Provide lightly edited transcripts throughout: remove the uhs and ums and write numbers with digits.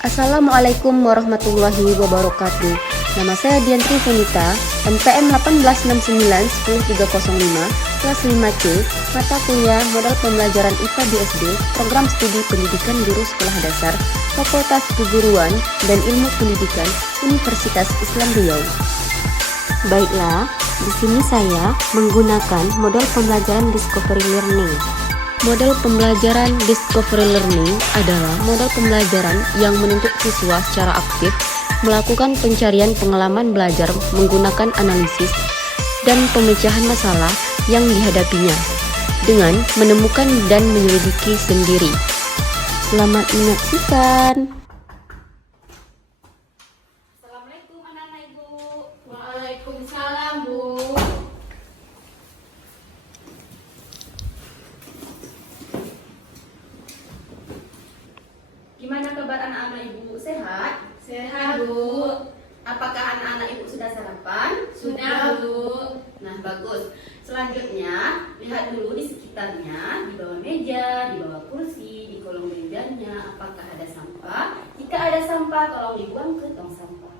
Assalamualaikum warahmatullahi wabarakatuh. Nama saya Diantri Venita, NPM 1869-10305, kelas 5C, mata kuliah Modal Pembelajaran IPA di SD, Program Studi Pendidikan Guru Sekolah Dasar, Fakultas Keguruan dan Ilmu Pendidikan, Universitas Islam Riau. Baiklah, di sini saya menggunakan model pembelajaran Discovery Learning. Model pembelajaran Discovery Learning adalah model pembelajaran yang menuntut siswa secara aktif melakukan pencarian pengalaman belajar menggunakan analisis dan pemecahan masalah yang dihadapinya dengan menemukan dan menyelidiki sendiri. Selamat menyaksikan. Assalamualaikum anak-anak Ibu. Waalaikumsalam Bu. Gimana kabar anak-anak Ibu? Sehat? Sehat Bu. Apakah anak-anak Ibu sudah sarapan? Sudah Bu. Nah bagus. Selanjutnya lihat dulu di sekitarnya, di bawah meja, di bawah kursi, di kolong mejanya, apakah ada sampah? Jika ada sampah, tolong dibuang ke tong sampah.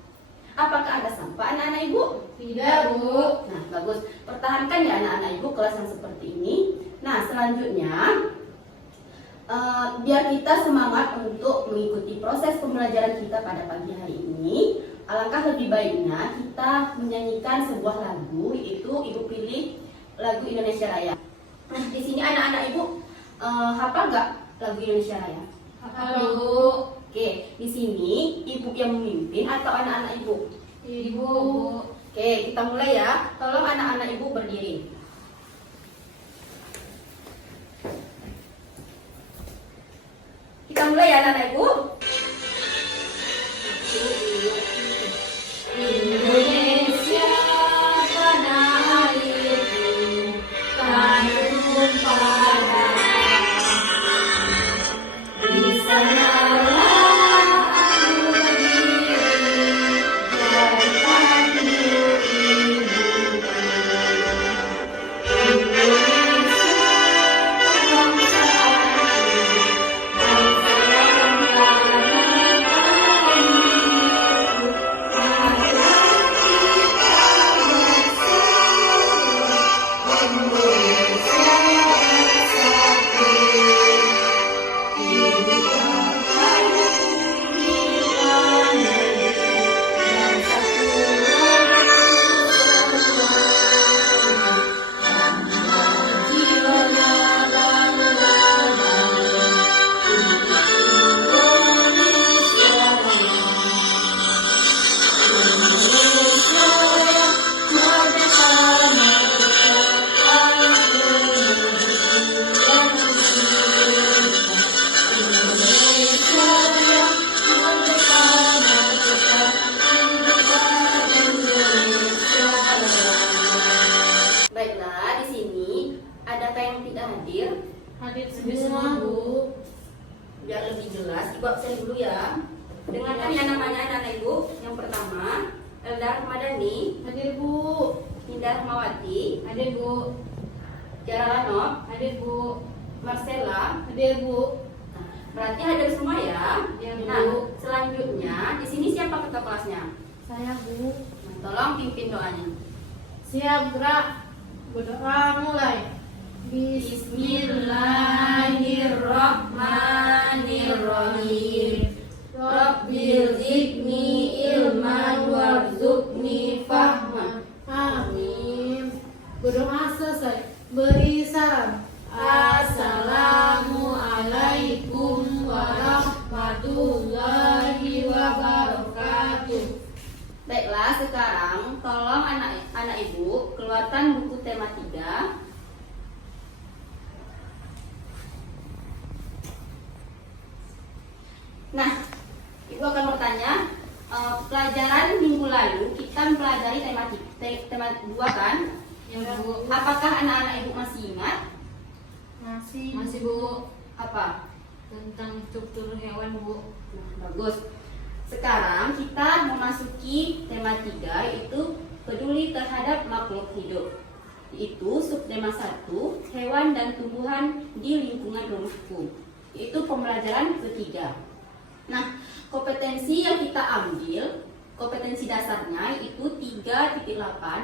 Apakah ada sampah anak-anak Ibu? Tidak Bu. Nah bagus. Pertahankan ya anak-anak Ibu kelas yang seperti ini. Nah selanjutnya biar kita semangat untuk mengikuti proses pembelajaran kita pada pagi hari ini, alangkah lebih baiknya kita menyanyikan sebuah lagu, yaitu Ibu pilih lagu Indonesia Raya. Nah, di sini anak-anak Ibu hafal nggak lagu Indonesia Raya? Hafal Bu. Oke, di sini Ibu yang memimpin atau anak-anak Ibu? Ibu. Oke, kita mulai ya. Tolong anak-anak Ibu berdiri. Kita mulai ya anak-anak Ibu. Indonesia tanah airku, kan tumpah di sanalah aku berdiri, bertandu ibuku. Indonesia Baiklah, di sini adakah yang tidak hadir? hadir semua Bu. Biar lebih jelas, Ibu absen dulu ya. Dengarkan ya namanya anak-anak Ibu. Yang pertama, Eldar Madani, Hadir Bu. Indah Mawati, Hadir Bu. Tiara Lanov, Hadir Bu. Marcella. Hadir Bu. Nah, berarti hadir semua ya. Ya, Bu. Nah, selanjutnya di sini siapa ketua kelasnya? Saya Bu. Nah, tolong pimpin doanya. Siap gerak. Berdoa mulai. Bismillahirrahmanirrahim. Rabbil zidni ilman warzuqni fahman. Amin. Berdoa selesai. Beri salam. Assalamualaikum warahmatullahi wabarakatuh. Baiklah, sekarang tolong anak Ibu keluarkan buku tema 3. Nah, Ibu akan bertanya, pelajaran minggu lalu kita mempelajari tema 2 kan? Ya Bu. Apakah anak-anak Ibu masih ingat? Masih Bu. Apa? Tentang struktur hewan Bu. Nah, bagus. Sekarang kita memasuki tema 3, yaitu peduli terhadap makhluk hidup. Yaitu subtema 1, hewan dan tumbuhan di lingkungan rumahku. Itu pembelajaran ketiga. Nah, kompetensi yang kita ambil, kompetensi dasarnya itu 3.8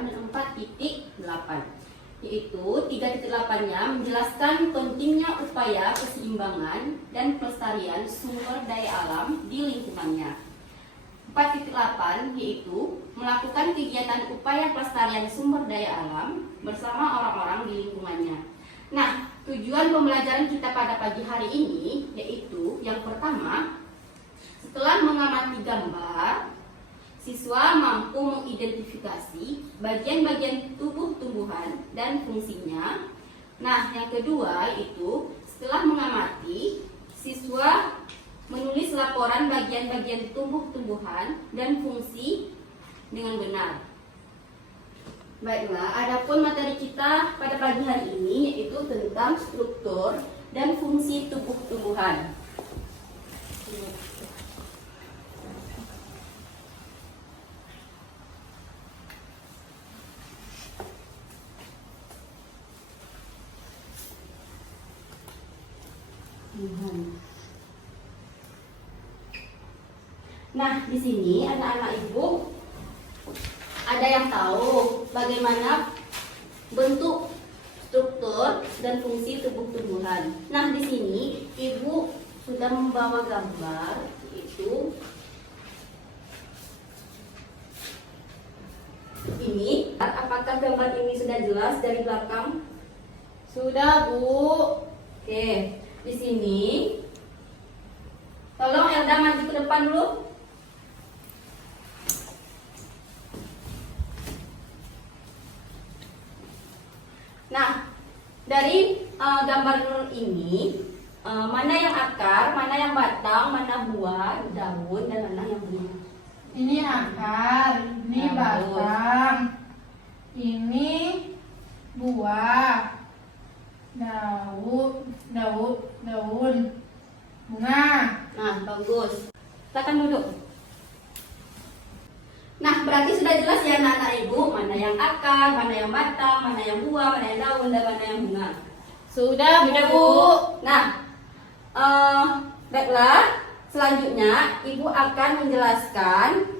dan 4.8. Yaitu 3.8-nya menjelaskan pentingnya upaya keseimbangan dan pelestarian sumber daya alam di lingkungannya. 4.8 yaitu melakukan kegiatan upaya pelestarian sumber daya alam bersama orang-orang di lingkungannya. Nah, tujuan pembelajaran kita pada pagi hari ini yaitu yang pertama, setelah mengamati gambar, siswa mampu mengidentifikasi bagian-bagian tubuh tumbuhan dan fungsinya. Nah, yang kedua itu setelah mengamati, siswa menulis laporan bagian-bagian tumbuh-tumbuhan dan fungsi dengan benar. Baiklah, adapun materi kita pada pagi hari ini yaitu tentang struktur dan fungsi tubuh tumbuhan. Nah, di sini anak-anak ibu ada yang tahu bagaimana bentuk, struktur, dan fungsi tubuh tumbuhan. Nah, di sini ibu sudah membawa gambar, yaitu ini. Apakah gambar ini sudah jelas dari belakang? Sudah, Bu. Oke, di sini tolong Elda maju ke depan dulu. Nah, dari gambar ini mana yang akar, mana yang batang, mana buah, daun, dan mana yang bunga? Ini akar, ini Bagus. batang, ini buah, daun, bunga. Nah, bagus. Silakan duduk. Nah, berarti sudah jelas ya anak-anak ibu, mana yang akar, mana yang batang, mana yang buah, mana yang daun, dan mana yang bunga. Sudah, Bu. Nah, baiklah. Selanjutnya, ibu akan menjelaskan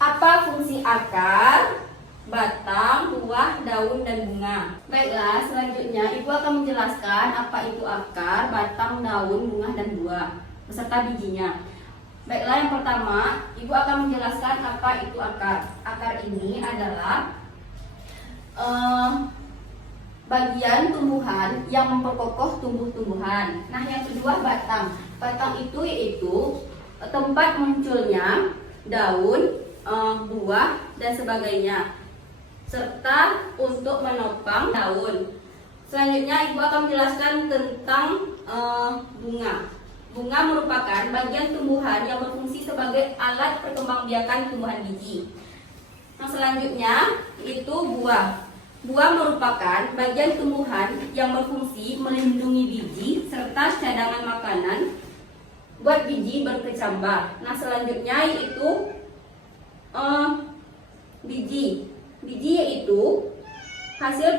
apa fungsi akar, batang, buah, daun, dan bunga. Baiklah, selanjutnya ibu akan menjelaskan apa itu akar, batang, daun, bunga, dan buah beserta bijinya. Baiklah, yang pertama, ibu akan menjelaskan apa itu akar. Akar ini adalah bagian tumbuhan yang memperkokoh tumbuh-tumbuhan. Nah, yang kedua batang. Batang itu yaitu tempat munculnya daun, buah, dan sebagainya, serta untuk menopang daun. Selanjutnya ibu akan menjelaskan tentang bunga. Bunga merupakan bagian tumbuhan yang berfungsi sebagai alat perkembangbiakan tumbuhan biji. Yang selanjutnya itu buah. Buah merupakan bagian tumbuhan yang berfungsi melindungi biji serta cadangan makanan buat biji berkecambah. Nah, selanjutnya yaitu biji. Biji yaitu hasil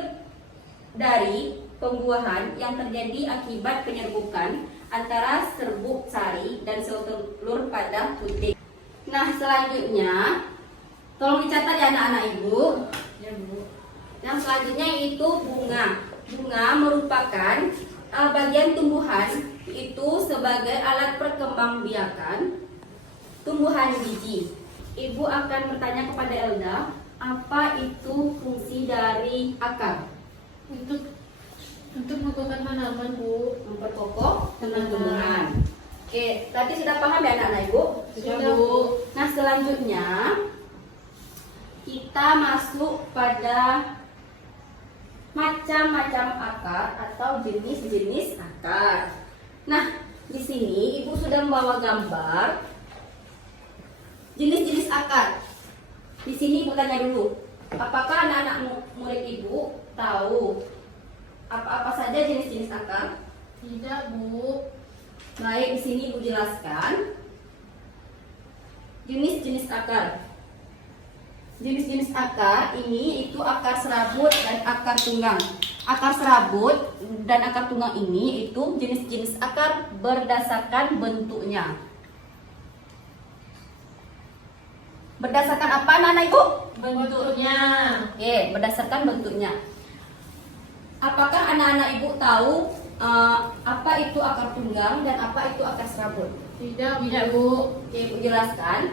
dari pembuahan yang terjadi akibat penyerbukan antara serbuk sari dan sel telur pada putik. Nah, selanjutnya tolong dicatat ya anak-anak ibu. Ya, Bu. Yang selanjutnya itu bunga. Bunga merupakan bagian tumbuhan itu sebagai alat perkembangbiakan tumbuhan biji. Ibu akan bertanya kepada Elda, apa itu fungsi dari akar? Untuk melakukan tanaman, Bu. Memperkokoh tumbuhan. Oke, tadi sudah paham ya anak-anak ibu? Sudah, Bu. Nah, selanjutnya kita masuk pada macam-macam akar atau jenis-jenis akar. Nah, di sini ibu sudah membawa gambar jenis-jenis akar. Di sini ibu tanya dulu, apakah anak-anak murid ibu tahu apa-apa saja jenis-jenis akar? Tidak, Bu. Baik, di sini ibu jelaskan jenis-jenis akar. Jenis-jenis akar ini itu akar serabut dan akar tunggang. akar serabut dan akar tunggang ini itu jenis-jenis akar berdasarkan bentuknya. Berdasarkan apa anak-anak ibu? Bentuknya. Oke, berdasarkan bentuknya. Apakah anak-anak ibu tahu apa itu akar tunggang dan apa itu akar serabut? Tidak, Tidak, Bu. Oke, ibu jelaskan.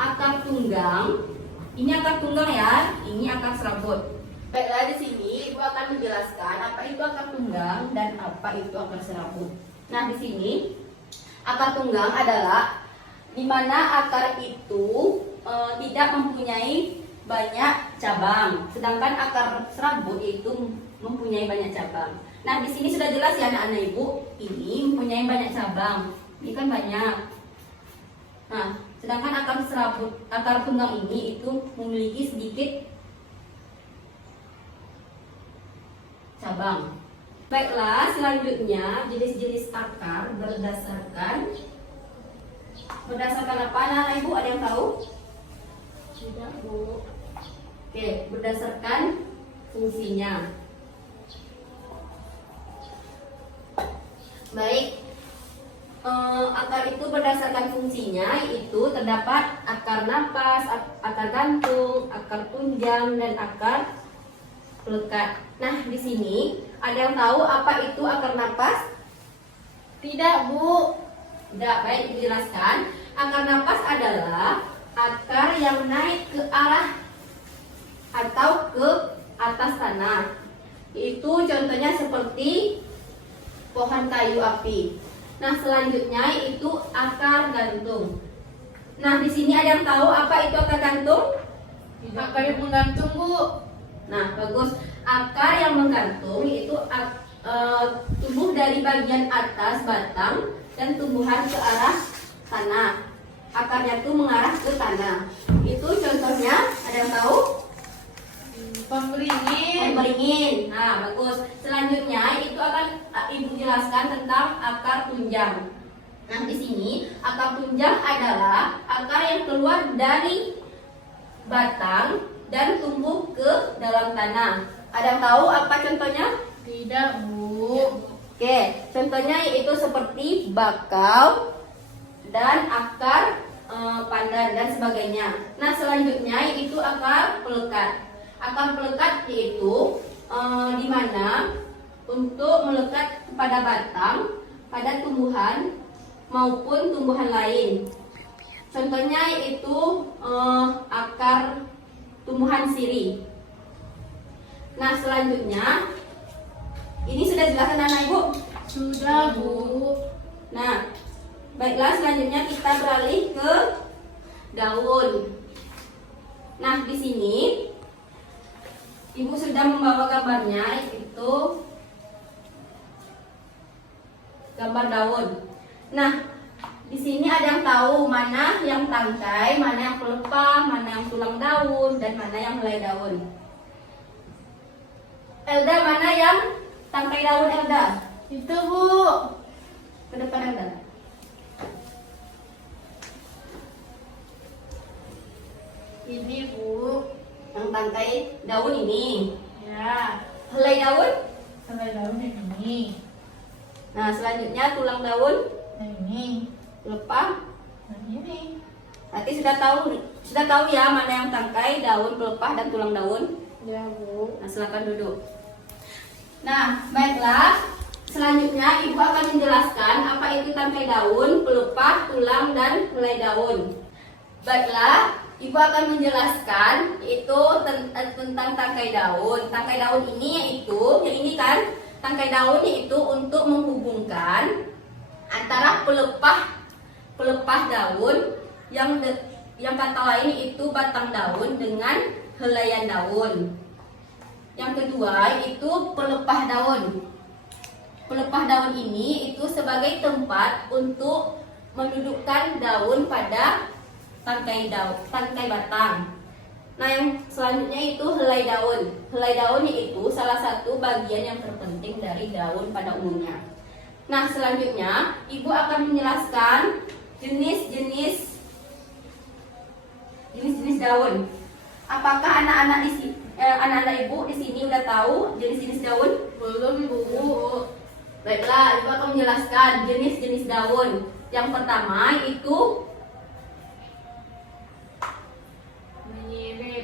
Akar tunggang, ini akar tunggang ya, ini akar serabut. Baiklah, di sini ibu akan menjelaskan apa itu akar tunggang dan apa itu akar serabut. Nah, di sini akar tunggang adalah di mana akar itu tidak mempunyai banyak cabang, sedangkan akar serabut itu mempunyai banyak cabang. Nah, di sini sudah jelas ya anak-anak ibu, ini mempunyai banyak cabang. Ini kan banyak. Nah, sedangkan akar serabut, akar tunggang ini itu memiliki sedikit cabang. Baiklah, selanjutnya jenis-jenis akar berdasarkan apa anak-anak ibu, ada yang tahu? Tidak, Bu. Oke, berdasarkan fungsinya. Baik, akar itu berdasarkan fungsinya, yaitu terdapat akar napas, akar gantung, akar tunjang, dan akar pelekat. Nah, di sini ada yang tahu apa itu akar napas? Tidak, Bu. Tidak, baik dijelaskan. Akar napas adalah akar yang naik ke arah atau ke atas tanah. Itu contohnya seperti pohon kayu api. Nah, selanjutnya itu akar gantung. Nah, di sini ada yang tahu apa itu akar gantung? Akar yang menggantung, Bu. Nah, bagus. Akar yang menggantung itu tumbuh dari bagian atas batang dan tumbuhan ke arah tanah. Akarnya tuh mengarah ke tanah. Itu contohnya, ada yang tahu? Pemberingin. Beringin. Nah, bagus. Selanjutnya itu akan ibu jelaskan tentang akar tunjang. Nah, di sini akar tunjang adalah akar yang keluar dari batang dan tumbuh ke dalam tanah. Ada yang tahu apa contohnya? Tidak, Bu. Oke, contohnya yaitu seperti bakau dan akar pandan dan sebagainya. Nah, selanjutnya itu akar pelekat. Akar pelekat yaitu di mana untuk melekat pada batang, pada tumbuhan maupun tumbuhan lain. Contohnya yaitu akar tumbuhan sirih. Nah, selanjutnya ini sudah jelas anak ibu? Sudah, Bu. Nah, baiklah, selanjutnya kita beralih ke daun. Nah, di sini ibu sudah membawa gambarnya, itu gambar daun. Nah, di sini ada yang tahu mana yang tangkai, mana yang pelepah, mana yang tulang daun, dan mana yang helai daun. Elda, mana yang tangkai daun, Elda? Itu, Bu. Ke depan, Elda. Ini, Bu. Yang tangkai daun ini. Ya. Helai daun? Helai daun yang ini. Nah, selanjutnya tulang daun, Yang ini. pelepah. Yang ini. Nanti sudah tahu ya mana yang tangkai, daun, pelepah, dan tulang daun. Ya, Bu. Nah, silakan duduk. Nah, baiklah. Selanjutnya ibu akan menjelaskan apa itu tangkai daun, pelepah, tulang, dan helai daun. Baiklah, ibu akan menjelaskan itu tentang tangkai daun. Tangkai daun ini yaitu, yang ini kan, tangkai daun yaitu untuk menghubungkan antara pelepah daun yang kata lain itu batang daun dengan helaian daun. Yang kedua itu pelepah daun. Pelepah daun ini itu sebagai tempat untuk mendudukkan daun pada tangkai batang. Nah, yang selanjutnya itu helai daun. Helai daun itu salah satu bagian yang terpenting dari daun pada umumnya. Nah, selanjutnya ibu akan menjelaskan jenis daun. Apakah anak-anak di sini anak-anak ibu di sini udah tahu jenis-jenis daun? Belum Bu. Baiklah, ibu akan menjelaskan jenis-jenis daun. Yang pertama itu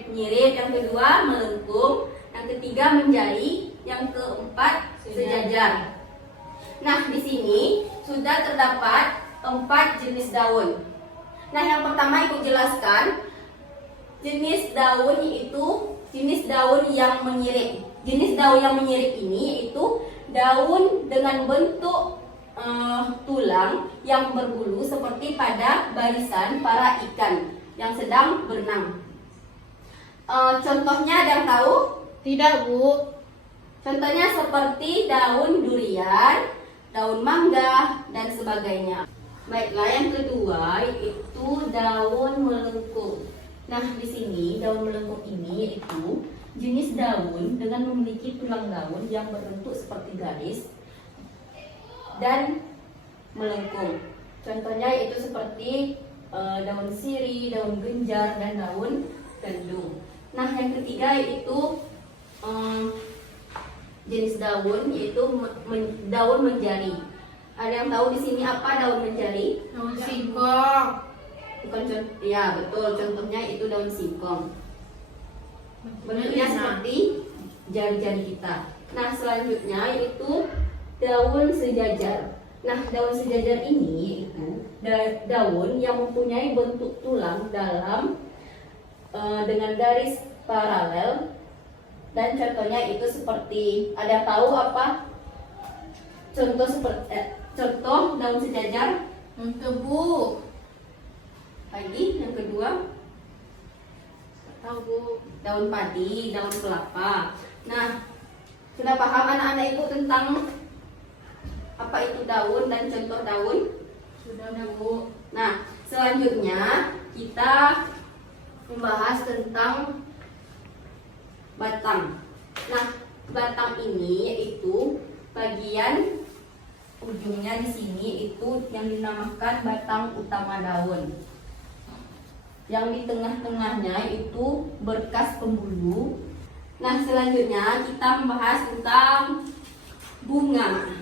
menyirip, yang kedua melengkung, yang ketiga menjari, yang keempat sejajar. Nah, di sini sudah terdapat 4 jenis daun. Nah, yang pertama ibu jelaskan jenis daun itu jenis daun yang menyirip. Jenis daun yang menyirip ini yaitu daun dengan bentuk tulang yang berbulu seperti pada barisan para ikan yang sedang berenang. Contohnya ada yang tahu? Tidak Bu. Contohnya seperti daun durian, daun mangga, dan sebagainya. Baiklah, yang kedua itu daun melengkung. Nah, di sini daun melengkung ini itu jenis daun dengan memiliki tulang daun yang berbentuk seperti garis dan melengkung. Contohnya itu seperti daun sirih, daun genjar, dan daun kendung. Nah, yang ketiga yaitu jenis daun yaitu daun menjari. Ada yang tahu di sini apa daun menjari? Daun singkong. Bukan ya betul, contohnya itu daun singkong. Bentuknya seperti jari-jari kita. Nah, selanjutnya yaitu daun sejajar. Nah, daun sejajar ini itu daun yang mempunyai bentuk tulang dalam dengan garis paralel, dan contohnya itu seperti, ada tahu apa contoh daun sejajar? Tebu. Lagi yang kedua Tahu Bu. daun padi, daun kelapa. Nah, sudah paham anak-anak ibu tentang apa itu daun dan contoh daun? Sudah Bu. Nah, selanjutnya kita membahas tentang batang. Nah, batang ini yaitu bagian ujungnya di sini itu yang dinamakan batang utama daun. Yang di tengah-tengahnya itu berkas pembuluh. Nah, selanjutnya kita membahas tentang bunga.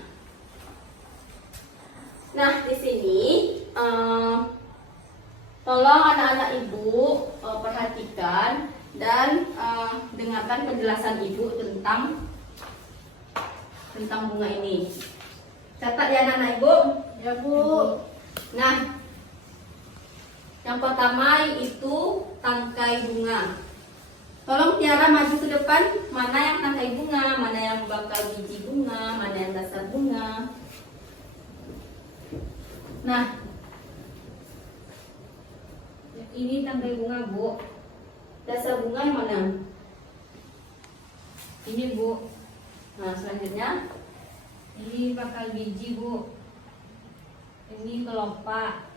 Nah, di sini tolong anak-anak ibu perhatikan dan dengarkan penjelasan ibu tentang bunga ini. Catat ya anak-anak ibu. Ya Bu. Nah, yang pertama itu tangkai bunga. Tolong Tiara maju ke depan. Mana yang tangkai bunga, mana yang bakal biji bunga, mana yang dasar bunga. Nah, Ini tangkai bunga Bu. dasar bunga yang mana? Ini Bu. Nah, selanjutnya Ini bakal biji Bu. Ini kelopak.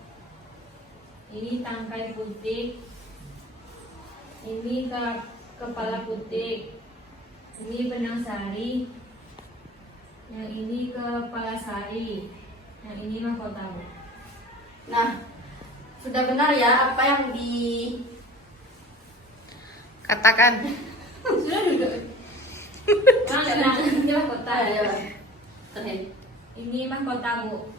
Ini tangkai putih. Ini kepala putih. Ini benang sari. Yang ini kepala sari. Yang ini mahkota Bu. Nah, sudah benar ya apa yang Katakan. sudah duduk. Nah, ini mahkota ya. Terakhir. Ini mahkota Bu.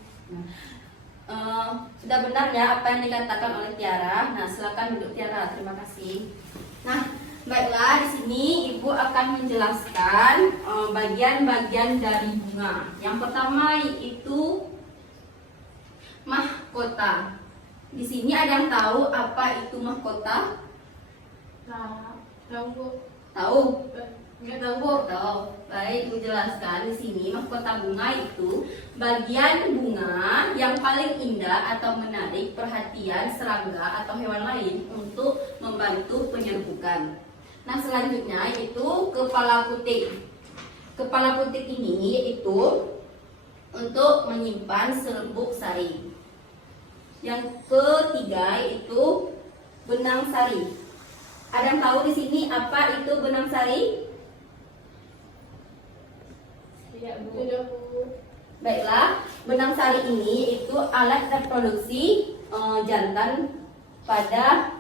Sudah benar ya apa yang dikatakan oleh Tiara. Nah, silakan duduk Tiara. Terima kasih. Nah, baiklah, di sini Ibu akan menjelaskan bagian-bagian dari bunga. Yang pertama itu mahkota. Di sini ada yang tahu apa itu mahkota? Tahu Bu. Tahu? Enggak tahu Bu. Tahu. Baik, Ibu jelaskan di sini mahkota bunga itu bagian bunga yang paling indah atau menarik perhatian serangga atau hewan lain untuk membantu penyerbukan. Nah, selanjutnya itu kepala putik. Kepala putik ini itu untuk menyimpan serbuk sari. Yang ketiga itu benang sari. Ada yang tahu di sini apa itu benang sari? Tidak Bu. Baiklah, benang sari ini itu alat reproduksi jantan pada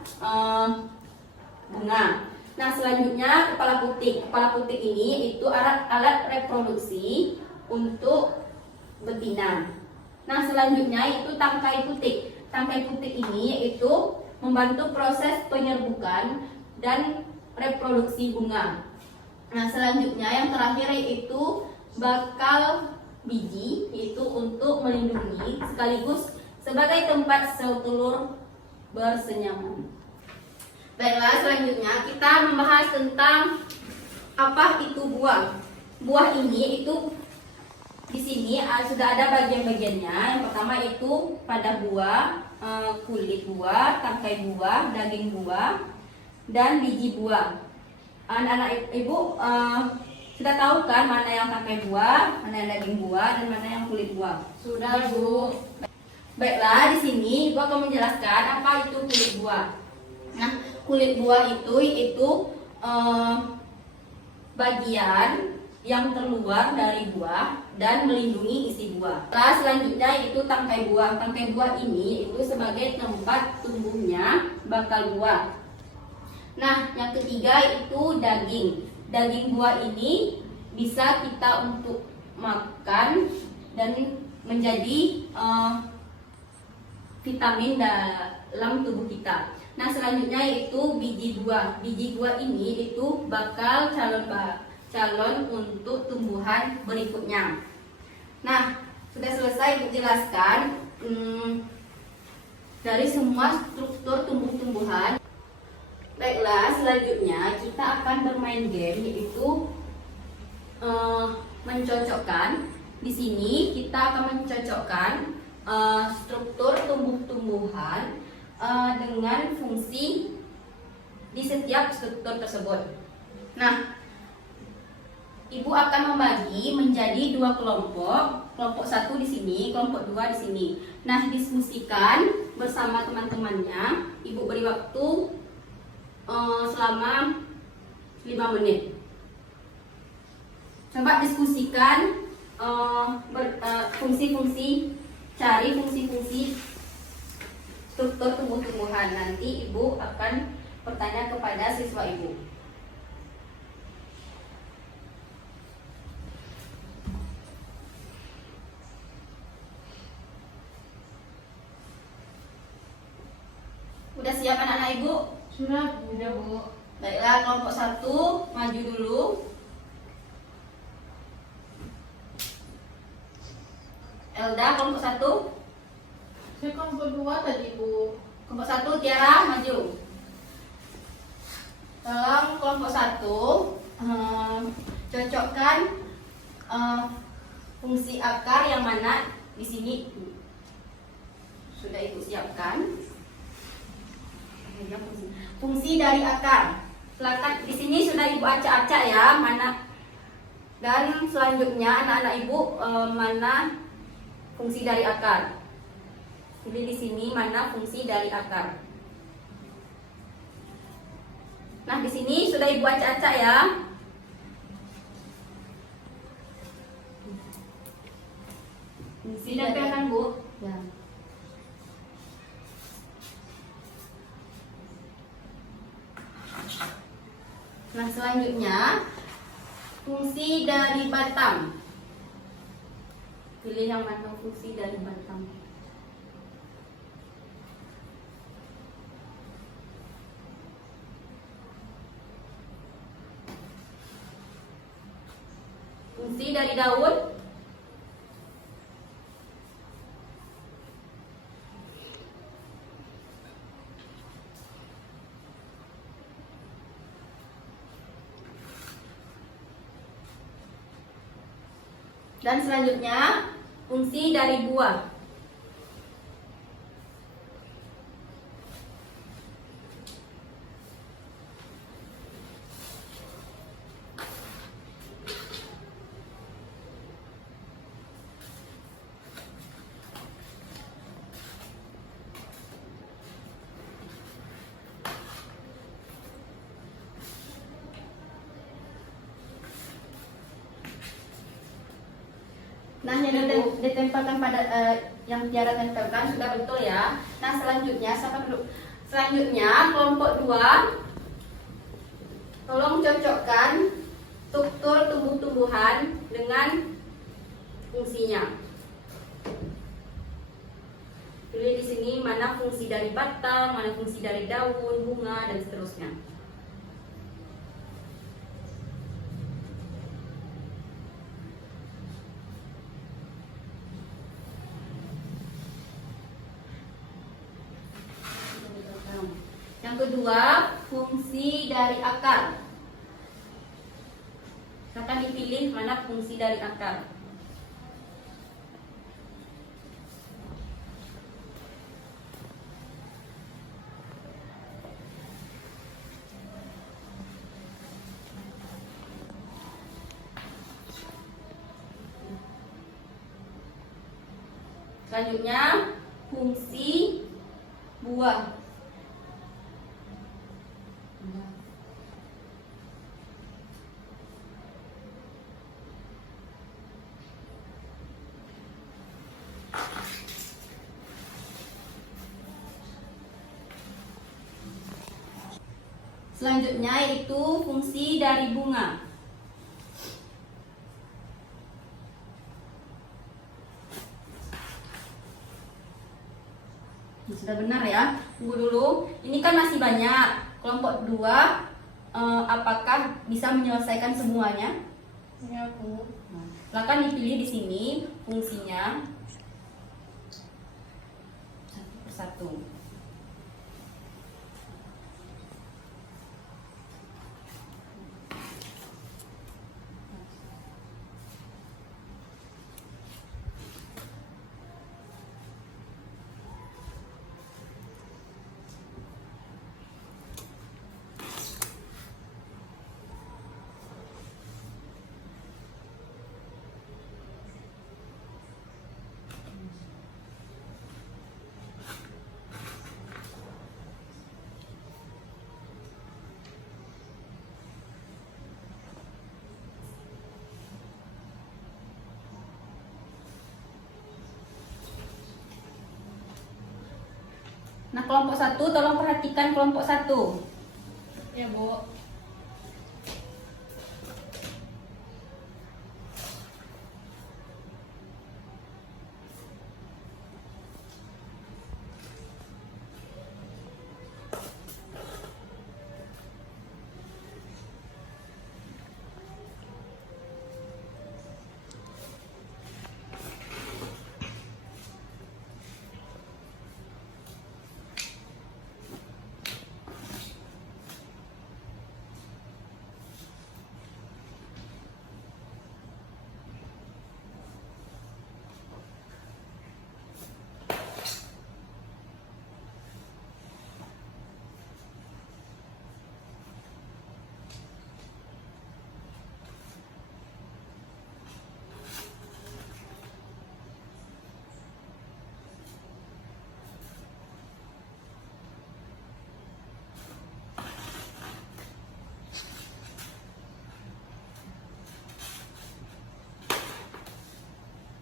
bunga. Nah, selanjutnya kepala putik. Kepala putik ini itu alat reproduksi untuk betina. Nah, selanjutnya itu tangkai putik. Tangkai putik ini itu membantu proses penyerbukan dan reproduksi bunga. Nah, selanjutnya yang terakhir yaitu bakal biji, yaitu untuk melindungi sekaligus sebagai tempat sel telur bersenyaman. Baiklah, selanjutnya kita membahas tentang apa itu buah. Buah ini itu di sini sudah ada bagian-bagiannya. Yang pertama itu pada buah, kulit buah, tangkai buah, daging buah, dan biji buah. Anak-anak ibu sudah tahu kan mana yang tangkai buah, mana yang daging buah, dan mana yang kulit buah? Sudah, Bu. Baiklah, di sini ibu akan menjelaskan apa itu kulit buah. Nah, kulit buah itu bagian yang terluar dari buah dan melindungi isi buah. Nah, selanjutnya itu tangkai buah. Tangkai buah ini itu sebagai tempat tumbuhnya bakal buah. Nah, yang ketiga itu daging. Daging buah ini bisa kita untuk makan dan menjadi vitamin dalam tubuh kita. Nah, selanjutnya itu biji buah. Biji buah ini itu bakal calon untuk tumbuhan berikutnya. Nah, sudah selesai dijelaskan dari semua struktur tumbuh-tumbuhan. Baiklah, selanjutnya kita akan bermain game, yaitu mencocokkan. Di sini kita akan mencocokkan struktur tumbuh-tumbuhan dengan fungsi di setiap struktur tersebut. Nah, ibu akan membagi menjadi dua kelompok. Kelompok satu di sini, kelompok dua di sini. Nah, diskusikan bersama teman-temannya. Ibu beri waktu selama 5 menit. Coba diskusikan cari fungsi-fungsi struktur tumbuh-tumbuhan. Nanti ibu akan bertanya kepada siswa ibu. Udah siap anak-anak ibu? Sudah, Bu. Udah, Bu. Baiklah, kelompok satu maju dulu. Elda, kelompok satu. Saya kelompok 2 tadi, Bu. Kelompok satu, Tiara, maju. Dalam kelompok satu, cocokkan fungsi akar yang mana di sini sudah ibu siapkan. Fungsi dari akar. Silakan, di sini sudah ibu acak-acak ya, mana. Dan selanjutnya anak-anak ibu mana fungsi dari akar. Pilih di sini mana fungsi dari akar. Nah, di sini sudah ibu acak-acak ya. Fungsi dari akar, Bu. Ya. Nah, selanjutnya fungsi dari batang. Pilih yang mana fungsi dari batang. Fungsi dari daun. Dan selanjutnya fungsi dari buah. Nah, yang ditempelkan pada yang Tiara tempelkan sudah betul ya. Nah, selanjutnya siapa dulu? Selanjutnya kelompok 2 Tolong cocokkan struktur tumbuh-tumbuhan dengan fungsinya. Pilih di sini mana fungsi dari batang, mana fungsi dari daun, bunga, dan seterusnya. Yang kedua, fungsi dari akar. Akan dipilih mana fungsi dari akar. Selanjutnya, fungsi buah. Selanjutnya yaitu fungsi dari bunga. Sudah benar ya. Tunggu dulu. Ini kan masih banyak. Kelompok 2 apakah bisa menyelesaikan semuanya? Ya, Bu. Silakan dipilih di sini fungsinya satu persatu. Nah, kelompok 1 tolong perhatikan kelompok 1. Ya, Bu.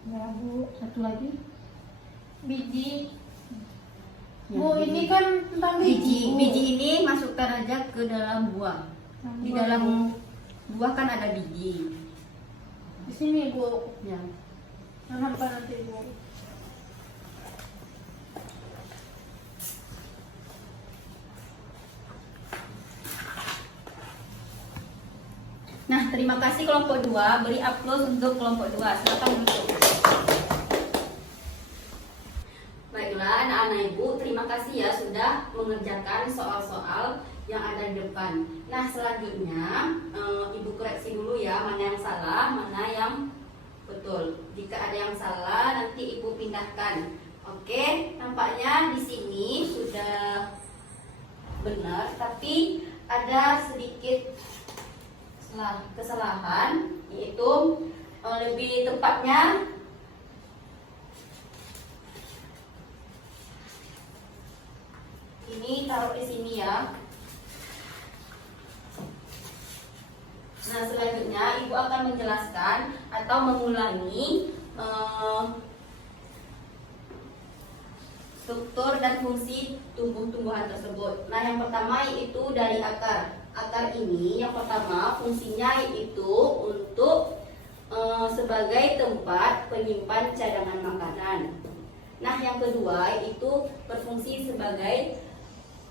Ya, Bu. Satu lagi. Biji. Ya, Bu, biji. ini kan tentang biji. Bu. Biji ini masukkan aja ke dalam buah. Di Buah, dalam Bu. buah kan ada biji. Di sini, Bu. Ya. Jangan lupa nanti, Bu. Nah, terima kasih kelompok 2. Beri aplaus untuk kelompok 2. Silakan duduk. Baiklah, anak-anak ibu, terima kasih ya sudah mengerjakan soal-soal yang ada di depan. Nah, selanjutnya ibu koreksi dulu ya, mana yang salah, mana yang betul. Jika ada yang salah, nanti ibu pindahkan. Oke, nampaknya di sini sudah benar, tapi ada sedikit kesalahan, yaitu lebih tepatnya ini taruh di sini ya. Nah, selanjutnya ibu akan menjelaskan atau mengulangi struktur dan fungsi tumbuh-tumbuhan tersebut. Nah, yang pertama yaitu dari akar. Akar ini yang pertama fungsinya yaitu untuk sebagai tempat penyimpan cadangan makanan. Nah, yang kedua itu berfungsi sebagai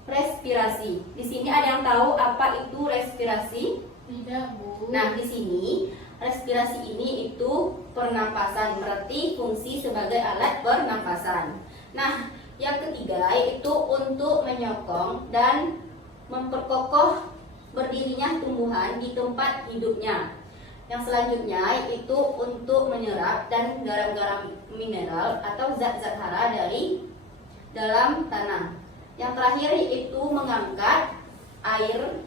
respirasi. Di sini ada yang tahu apa itu respirasi? Tidak, Bu. Nah, di sini respirasi ini itu pernapasan, berarti fungsi sebagai alat pernapasan. Nah, yang ketiga yaitu untuk menyokong dan memperkokoh berdirinya tumbuhan di tempat hidupnya. Yang selanjutnya yaitu untuk menyerap dan garam-garam mineral atau zat-zat hara dari dalam tanah. Yang terakhir yaitu mengangkat air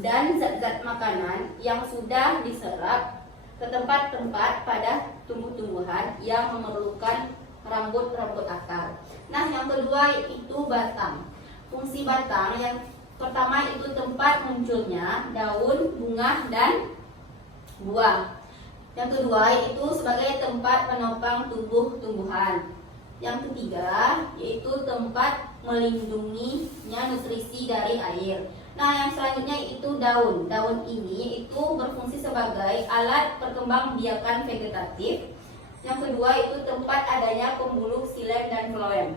dan zat-zat makanan yang sudah diserap ke tempat-tempat pada tumbuh-tumbuhan yang memerlukan rambut-rambut akar. Nah, yang kedua yaitu batang. Fungsi batang yang pertama itu tempat munculnya daun, bunga, dan buah. Yang kedua yaitu sebagai tempat penopang tumbuh-tumbuhan. Yang ketiga yaitu tempat melindunginya nutrisi dari air. Nah, yang selanjutnya itu daun. Daun ini itu berfungsi sebagai alat perkembangbiakan vegetatif. Yang kedua itu tempat adanya pembuluh xilem dan floem.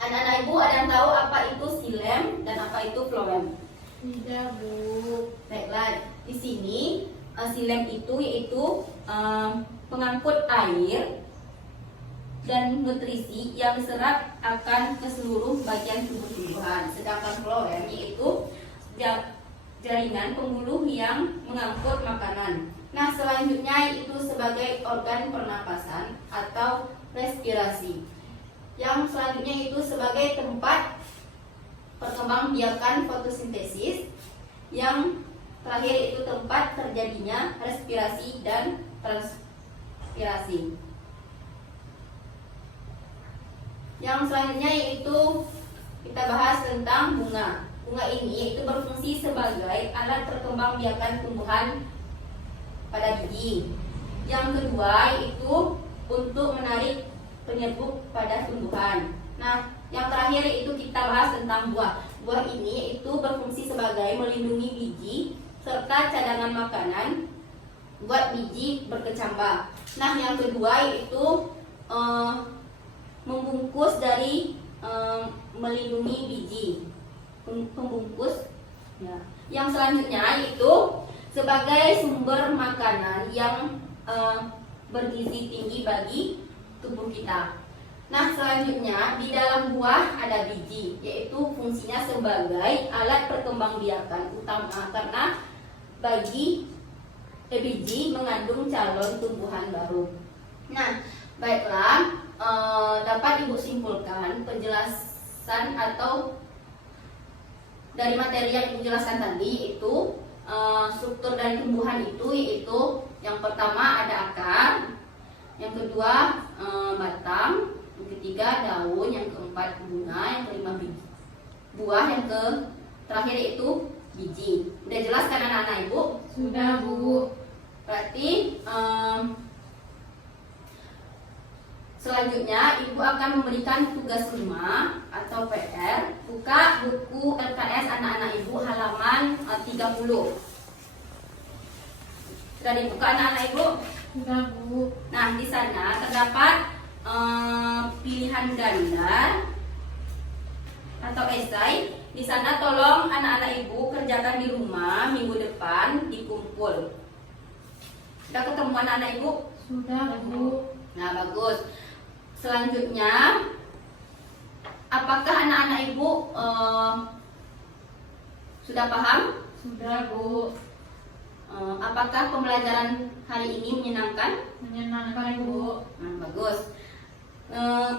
Anak-anak ibu ada yang tahu apa itu xilem dan apa itu floem? Tidak, Bu. Baiklah, di sini xilem itu yaitu pengangkut air dan nutrisi yang diserap akan ke seluruh bagian tubuh-tumbuhan. Sedangkan floem yaitu jaringan pembuluh yang mengangkut makanan. Nah, selanjutnya itu sebagai organ pernapasan atau respirasi. Yang selanjutnya itu sebagai tempat perkembangbiakan fotosintesis. Yang terakhir itu tempat terjadinya respirasi dan transpirasi. Yang selanjutnya yaitu kita bahas tentang bunga. Bunga ini itu berfungsi sebagai alat perkembangbiakan tumbuhan pada biji. Yang kedua yaitu untuk menarik penyerbuk pada tumbuhan. Nah, yang terakhir itu kita bahas tentang buah. Buah ini itu berfungsi sebagai melindungi biji serta cadangan makanan buat biji berkecambah. Nah, yang kedua yaitu membungkus dari melindungi biji, pembungkus. Ya. Yang selanjutnya yaitu sebagai sumber makanan yang bergizi tinggi bagi tubuh kita. Nah, selanjutnya di dalam buah ada biji, yaitu fungsinya sebagai alat perkembangbiakan utama karena biji mengandung calon tumbuhan baru. Nah, baiklah, dapat Ibu simpulkan penjelasan atau dari materi yang Ibu jelaskan tadi itu struktur dari tumbuhan itu yaitu yang pertama ada akar, yang kedua batang, yang ketiga daun, yang keempat bunga, yang kelima buah, yang terakhir itu biji. Udah jelas kan anak-anak Ibu? Sudah, Bu. Berarti selanjutnya Ibu akan memberikan tugas rumah atau PR. Buka buku LKS anak-anak Ibu halaman 30. Sudah dibuka anak-anak Ibu? Sudah, Bu. Nah, di sana terdapat pilihan ganda atau esai. Di sana tolong anak-anak Ibu kerjakan di rumah minggu depan dikumpul. Sudah ketemu anak-anak Ibu? Sudah, Bu. Nah, bagus. Selanjutnya, apakah anak-anak Ibu sudah paham? Sudah, Bu. Apakah pembelajaran hari ini menyenangkan? Menyenangkan, Bu. Nah, bagus.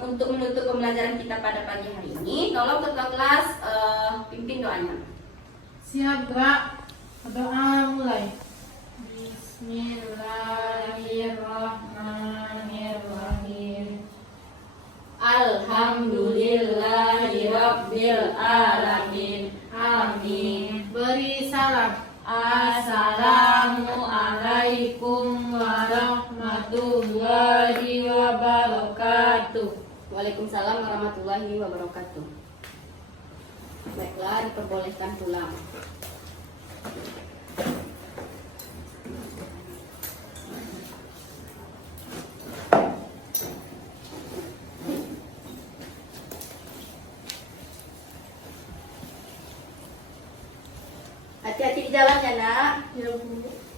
Untuk menutup pembelajaran kita pada pagi hari ini, tolong ketua kelas pimpin doanya. Siap, gerak. Doa mulai. Bismillahirrahmanirrahim. Alhamdulillahirabbil alamin. Amin. Beri salam. Assalamualaikum warahmatullahi wabarakatuh. Waalaikumsalam warahmatullahi wabarakatuh. Baiklah, diperbolehkan pulang. Hati-hati di jalan ya, Nak. Ya, Bu.